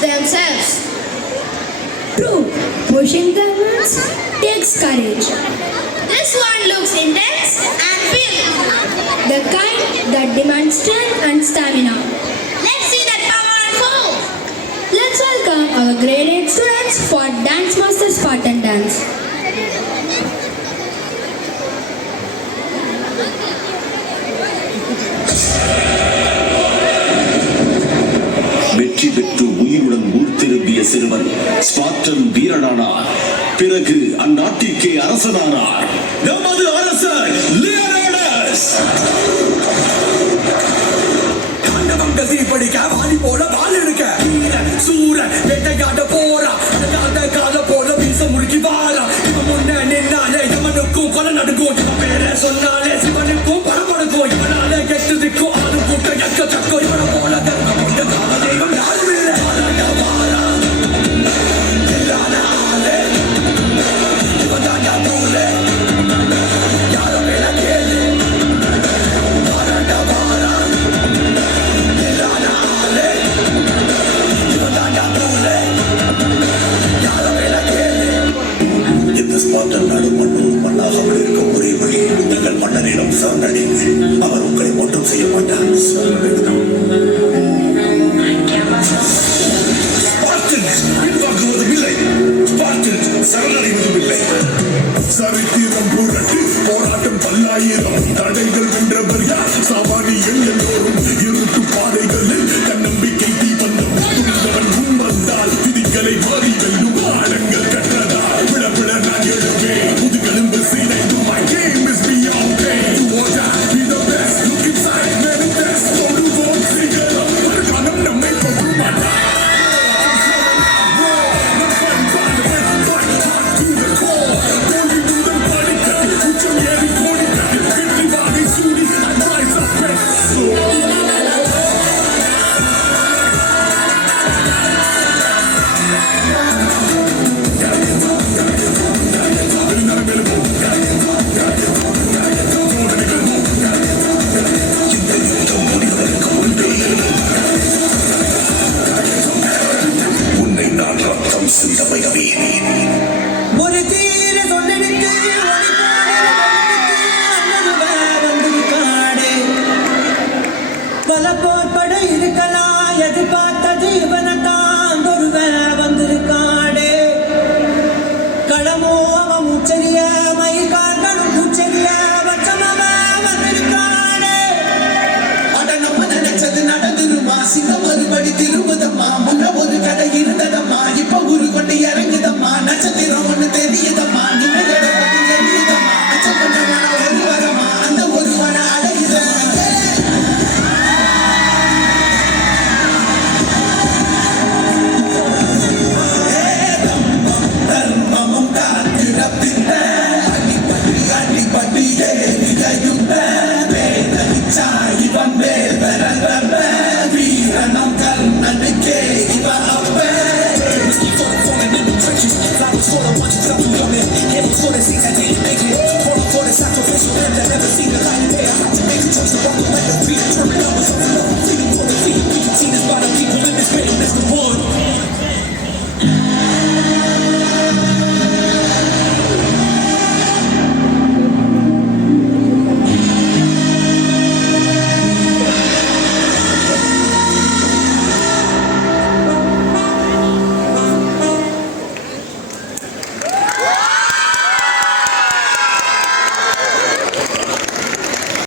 themselves. True, pushing the limits takes courage. This one looks intense and fierce. The kind that demands strength and stamina. Let's see that power unfold. Let's welcome our grade 8 students for Dance Master Spartan Dance. வெற்றி பெற்று உயிருடன் ஊர் திரும்பிய சிறுவன் Spartan வீரனானார். பிறகு அந்நாட்டிற்கே அரசனானார். நமது அரசர் லியோனார்டஸ். காண்டவங்கள் தீப்படிக்க வாலி போல வால் எடுக்க சூர வேட்டையாட போறா கால போல வீச முறுக்கி வாரா. இவன் முன்ன நின்னாலே எவனுக்கும் கொலை நடுக்கும். இவன் பேர சொன்னாலே சிவனுக்கும் பரமடுக்கும். இவனால கெட்டதுக்கும் ஆளும் கூட்ட எக்க சக்கம். இவனை போல தர்மம் கொண்ட கால தெய்வம் யாரும் இல்லை. வாரா எல்லான ஆளே இவன் தாண்டா மூலே யாரும் மேல கேளு. வாராண்டா வாரா எல்லான ஆளே இவன் தாண்டா மூலே யாரும் மேல கேளு. இந்த ஸ்பார்டன் நாடு மண்ணும் மண்ணாக இருக்க ஒரே வழி எங்கள் மன்னரிடம் சரணடை.